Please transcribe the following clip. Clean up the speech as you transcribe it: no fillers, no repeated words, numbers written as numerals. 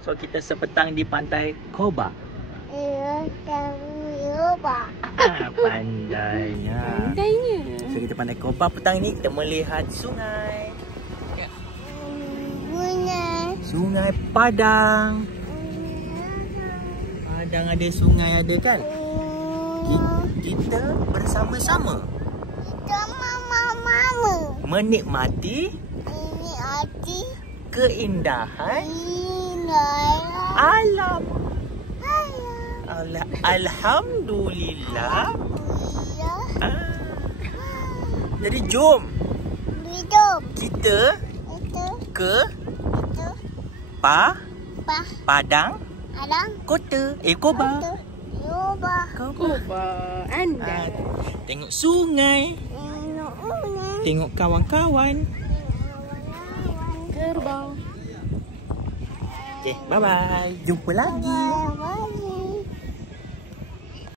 So kita sepetang di pantai Koba. Pandainya. So kita pantai Koba petang ni kita melihat sungai. Sungai Padang. Padang ada, sungai ada kan? Kita bersama-sama menikmati keindahan alam. Alhamdulillah. Jadi jom kita ke Padang Kota Koba. Koba anda. Tengok sungai, tengok kawan-kawan. Kerbau. Okay, bye-bye. Jumpa lagi.